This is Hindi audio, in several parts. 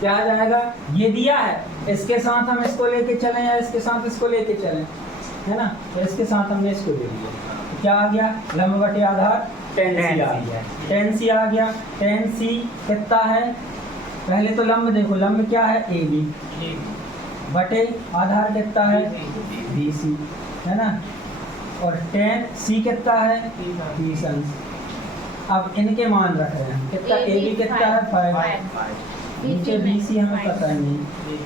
क्या आ जाएगा, ये दिया है, इसके साथ हम इसको लेके चलें या इसके साथ इसको लेके चलें, है ना, तो इसके साथ हमने इसको ले लिया, तो क्या आ गया, लंब बटे आधार tan c आ गया, tan c आ गया। tan c कितना है, पहले तो लंब देखो, लंब क्या है AB बटे आधार कितना है BC, है ना, और tan c कितना है 30 अंश। अब इनके मान रख रहे हैं, कितना AB कितना है 5, नीचे BC हमें पता नहीं,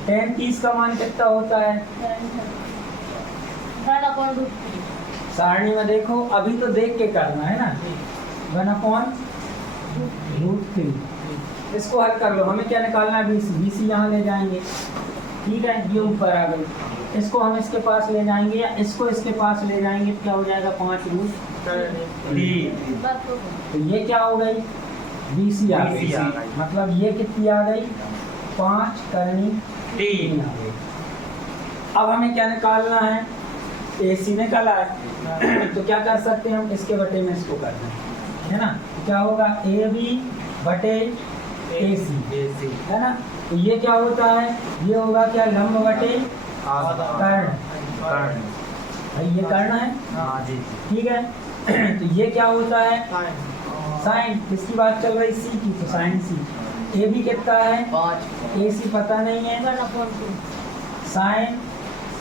tan 30 का मान कितना होता है, सारणी में देखो, अभी तो देख के करना है ना, 1/√3, इसको हल कर लो, हमें क्या निकालना है BC, BC यहाँ ले जाएंगे, ठीक है, ये ऊपर आ गई, इसको हम इसके पास ले जाएंगे या इसको इसके पास ले जाएंगे, क्या हो जाएगा 5√3, तो ये क्या हो गई BC आ गई, मतलब ये कितनी आ गई 5 करनी 3 आ गई। अब हमें क्या निकालना है, AC निकाला है तो क्या कर सकते हैं हम, इसके बटे में इसको करना है ना, तो क्या होगा AB बटे AC, है ना, तो ये क्या होता है, ये होगा क्या लंब बटे कर्ण, भाई ये कर्ण है, ठीक है, तो ये क्या होता है साइन, किसकी बात चल रही C की, तो साइन C, AB कितना है 5, AC पता नहीं है, साइन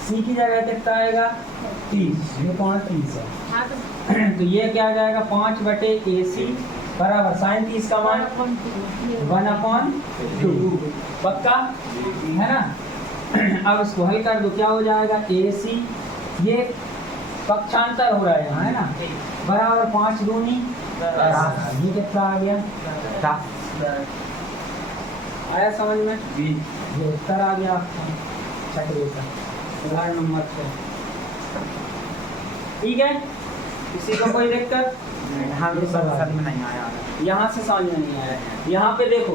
C की जगह कितना आएगा 30, ये कौन 30 है, तो ये क्या आ जाएगा 5 बटे AC बराबर साइन 30 का मान 1/2, पक्का है ना। अब इसको हल कर दो, क्या हो जाएगा AC, ये पक्षांतर हो रहा है यहाँ, है ना, बराबर 5 दूनी, ये कितना आ गया 10, आया समझ में, ये उत्तर आ गया आपका छठवें का उदाहरण नंबर 6, ठीक है, किसी को कोई दिक्कत, हाँ समझ में नहीं आया, यहाँ से समझ में नहीं आया, यहाँ पे देखो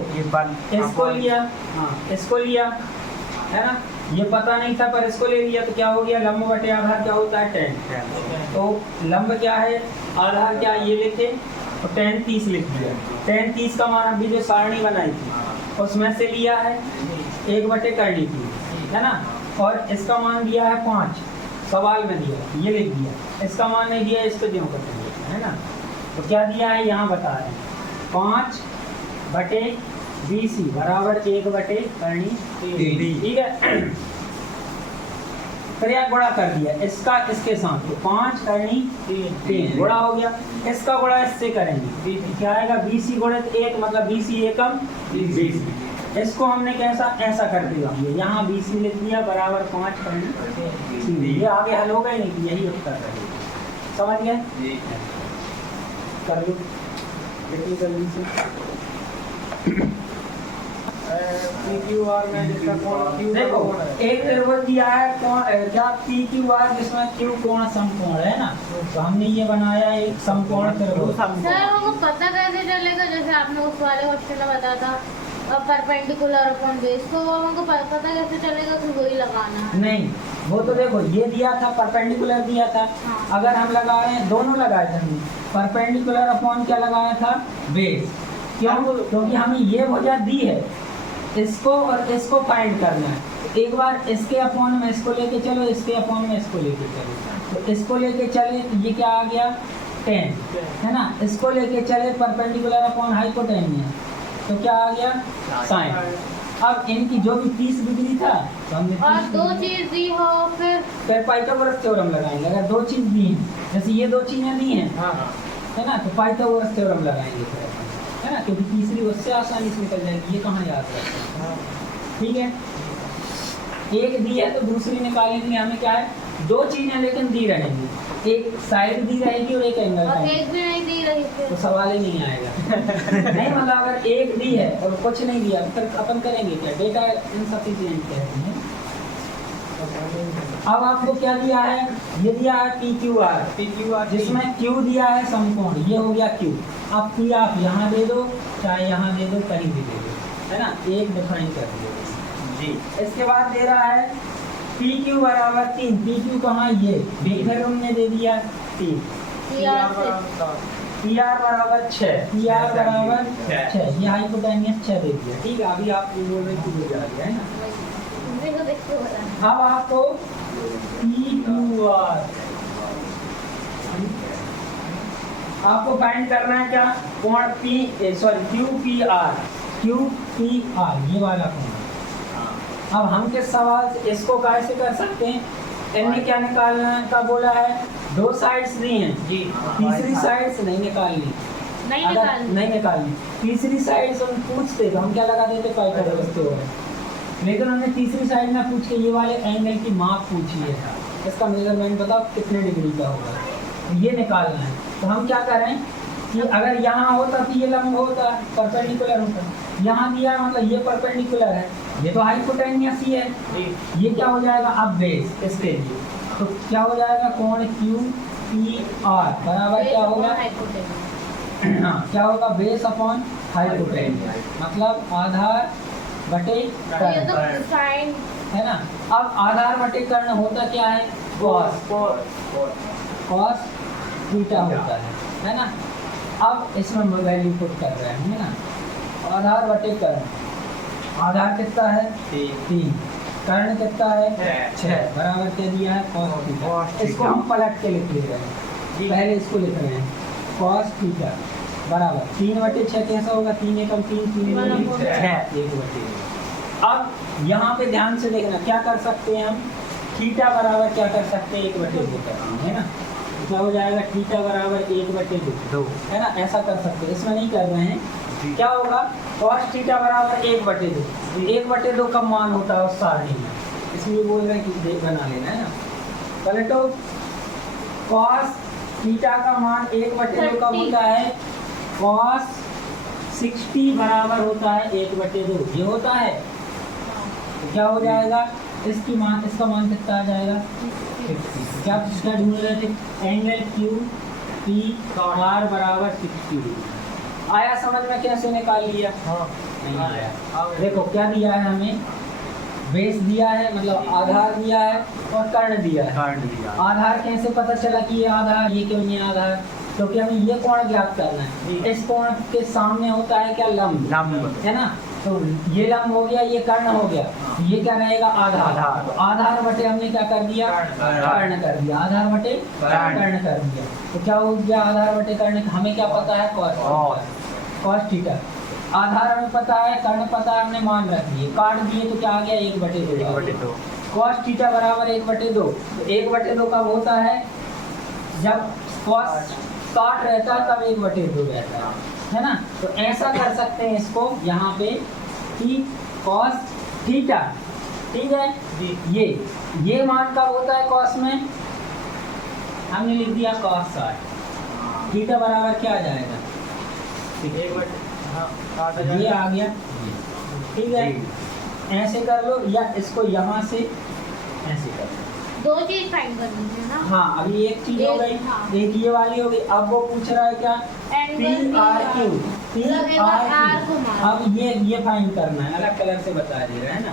इसको लिया, हाँ इसको लिया, है ना, ये पता नहीं था पर इसको ले लिया, तो क्या हो गया लंब बटे आधार क्या होता है tan, तो लंब क्या है आधार क्या ये लिखे, तो tan 30 लिख दिया, tan 30 का मान अभी जो सारणी बनाई थी उसमें से लिया है, 1 बटे करनी थी, है ना, और इसका मान दिया है 5, सवाल में दिया ये लिख दिया, इसका मान नहीं दिया, इस पे क्यों करते हैं, है ना, तो क्या दिया है यहाँ बता रहे हैं 5 बटे BC बराबर 1 बटे करनी 3, ठीक है, फिर यहाँ गुणा कर दिया इसका इसके साथ, तो 5 करनी 3 गुणा हो गया, इसका गुणा इससे करेंगे, क्या आएगा BC गुणित 1 मतलब BC एकम 20, इसको हमने कैसा ऐसा कर दिया, यहाँ BC लिख दिया बराबर 5 करनी 3, ये आगे हल हो गए नहीं, यही उत्तर है, समझ गए, कर लो देखिए जल्दी से, PQR में जिसका कोण Q, देखो एक त्रिभुज दिया है क्या PQR जिसमें Q कोण समकोण है ना, तो हमने ये बनाया एक समकोण त्रिभुज। सर हमको पता कैसे चलेगा, जैसे आपने उस वाले क्वेश्चन में बताया था परपेंडिकुलर अपॉन बेस, तो हमको पता कैसे चलेगा कि वही लगाना है, नहीं वो तो देखो ये दिया था परपेंडिकुलर दिया था, हाँ। अगर हम लगा रहे हैं दोनों लगाए थे हमने, परपेंडिकुलर अपॉन क्या लगाया था बेस, क्यों, क्योंकि हमें ये भुजा दी है, इसको और इसको फाइंड करना है, तो एक बार इसके अपॉन में इसको लेके चलो, इसके अपॉन में इसको लेके चलो, तो इसको लेके चले ये क्या आ गया tan, है ना, इसको लेके चले परपेंडिकुलर अपॉन हाइपोटेन्यूस, तो क्या आ गया साइन। अब इनकी जो भी 30 डिग्री था तो हमने और 2 चीज दी हो फिर पाइथागोरस थ्योरम लगाएंगे, अगर 2 चीज दी हैं, जैसे ये 2 चीजें दी हैं, है ना, तो पाइथागोरस थ्योरम लगाएंगे फिर, है ना, क्योंकि तीसरी उससे आसानी से निकल जाएगी, ये कहाँ याद रखते हैं, ठीक है, एक दी है तो दूसरी निकालेंगे, हमें क्या है 2 चीजें लेकिन दी रहेंगी, एक साइड दी रहेगी और एक एंगल, और एक भी नहीं दी रही थी तो सवाल ही नहीं आएगा नहीं मतलब अगर एक दी है और कुछ नहीं दिया फिर अपन करेंगे क्या, डेटा इनसफिशिएंट कहते हैं। अब आपको क्या दिया है, ये दिया है PQR जिसमें Q दिया है समकोण, ये हो गया Q, अब P आप यहाँ दे दो चाहे यहाँ दे दो कहीं भी दे दो, है ना, एक डिफाइन कर दो जी। इसके बाद दे रहा है PQ बराबर 3, PQ कहाँ ये फिर हमने दे दिया 3, पी आर बराबर 6, पी आर बराबर 6, ये हाइपोटेनियस 6 दे दिया। ठीक है, अभी आप बोल रहे कि हो जा गया है ना। मेरे को देख के बता। अब आपको पी क्यू आर आपको फाइंड करना है क्या, कोण P Q P R, Q P R ये वाला कोण। अब हम किस सवाल से इसको कैसे कर सकते हैं, इनने क्या निकालना का बोला है, दो साइड्स दी हैं जी, तीसरी साइड्स नहीं निकालनी, नहीं निकालनी, तीसरी साइड्स हम पूछते तो हम क्या लगा देते पाइथागोरस थ्योरम, लेकिन हमने तीसरी साइड में पूछ के ये वाले एंगल की माप पूछी है, इसका मेजरमेंट बताओ कितने डिग्री का होगा, ये निकालना है। तो हम क्या करें कि अगर यहाँ होता तो ये लंब होता, परपेंडिकुलर होता, यहाँ दिया मतलब ये परपेंडिकुलर है, ये तो हाइपोटेनियस ही है, ये क्या हो जाएगा अब बेस इसके लिए, तो क्या हो जाएगा कोण क्यू पी आर बराबर क्या होगा, हाँ क्या होगा, बेस अपॉन हाइपोटेनियस, मतलब आधार बटे कर्ण, है ना। अब आधार बटे कर्ण होता क्या है, कॉस थीटा होता है ना। अब इसमें वैल्यू पुट कर रहे हैं, है ना। आधार बटे कर्ण, आधार कितना है 3, कर्ण कितना है 6, बराबर क्या दिया है कॉस थीटा। इसको हम पलट के लिख ले रहे हैं, पहले इसको लिख रहे हैं कॉस थीटा बराबर 3/6 कैसा होगा, 3 एकम 3, 3 6, 1/2। अब यहाँ पे ध्यान से देखना क्या कर सकते हैं हम, थीटा बराबर क्या कर सकते हैं 1/2 करते हैं ना, क्या हो जाएगा थीटा बराबर 1/2 है ना, ऐसा कर सकते हैं, इसमें नहीं कर रहे हैं। क्या होगा cos थीटा बराबर 1/2, 1/2 का मान होता है उस सारणी में, इसलिए बोल रहे हैं कि बना लेना है ना। पलटो, cos थीटा का मान 1/2 का होता है, cos 60 बराबर होता है 1/2, ये होता है, तो क्या हो जाएगा इसका मान कितना आ जाएगा 60। क्या ढूंढ रहे थे, एंगल क्यू पी आर बराबर 60। आया समझ में, कैसे निकाल लिया, नहीं आया। देखो क्या दिया है हमें, बेस दिया है मतलब आधार दिया है और कर्ण दिया है। आधार कैसे पता चला कि ये आधार, ये क्यों नहीं आधार, क्योंकि हमें ये कोण ज्ञात करना है, इस कोण के सामने होता है क्या लंब, है ना, तो ये लंब हो गया, ये कर्ण हो गया, ये क्या रहेगा आधार, तो आधार बटे हमने क्या कर दिया कर्ण कर दिया, आधार बटे कर्ण कर दिया, तो क्या हो गया आधार बटे कर्ण, हमें क्या पता है कॉस थीटा, आधार हमें पता है, कर्ण पता है, हमने मान रख दिए, काट दिए तो क्या आ गया 1/2, कॉस थीटा बराबर 1/2, तो 1/2 कब होता है, जब कॉस काट रहता है तब 1/2 रहता है ना। तो ऐसा कर सकते हैं इसको यहाँ पे कि कॉस थीटा, ठीक है ये मान कब होता है कॉस में, हमने लिख दिया कॉस 60, थीटा बराबर क्या आ जाएगा, ये आ गया, ठीक है, ऐसे कर लो या इसको यहाँ से ऐसे कर लो, दो चीज फाइंड करनी है ना। हाँ अभी एक चीज हो गई, हाँ। एक ये वाली हो गई, अब वो पूछ रहा है क्या पी आर क्यू, अब ये फाइंड करना है, अलग कलर से बता दे रहा है ना।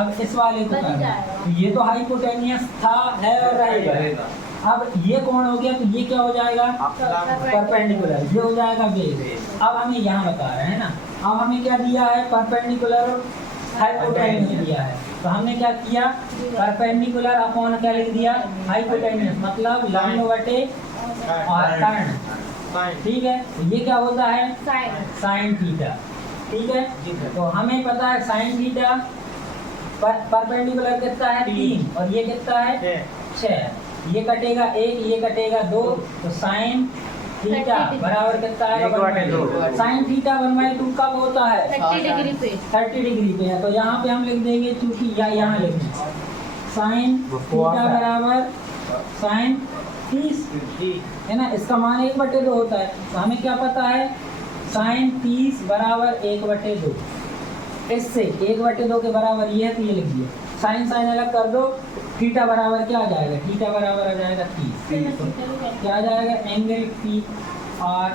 अब इस वाले को करना है, तो ये तो हाइपोटेनियस था, है और रहेगा। अब ये कौन हो गया, तो ये क्या हो जाएगा परपेंडिकुलर, ये हो जाएगा बेस। अब हमें यहाँ बता रहे हैं ना, अब हमें क्या दिया है परपेंडिकुलर हाइपोटेनियस दिया है, तो हमने क्या किया परपेंडिकुलर अपॉन क्या लिख दिया हाइपोटेनियस, मतलब लंब बटे और कर्ण, ठीक है। ये क्या होता है साइन थीटा, ठीक है। तो हमें पता है साइन थीटा परपेंडिकुलर कितना है 3 और ये कितना है 6, ये कटेगा 1, ये कटेगा 2, तो साइन थीटा बराबर कितना है 1/2। साइन थीटा 1/2 कब होता है 30 डिग्री पे, 30 डिग्री पे है, तो यहाँ पे हम लिख देंगे चूंकि यहाँ लिखेंगे साइन थीटा बराबर साइन 30, है ना, इसका मान 1/2 होता है, तो हमें क्या पता है साइन 30 बराबर 1/2, इससे 1/2 के बराबर ये है, तो ये लिख दिया, साइन साइन अलग कर दो, थीटा बराबर क्या आ जाएगा, थीटा बराबर आ जाएगा 30, क्या आ जाएगा एंगल पी आर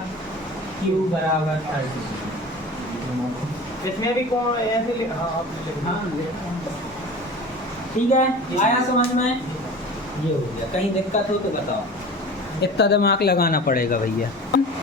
क्यू बराबर 30। इसमें भी कौन ऐसे ठीक है, आया समझ में, ये हो गया। कहीं दिक्कत हो तो बताओ, इतना दिमाग लगाना पड़ेगा भैया।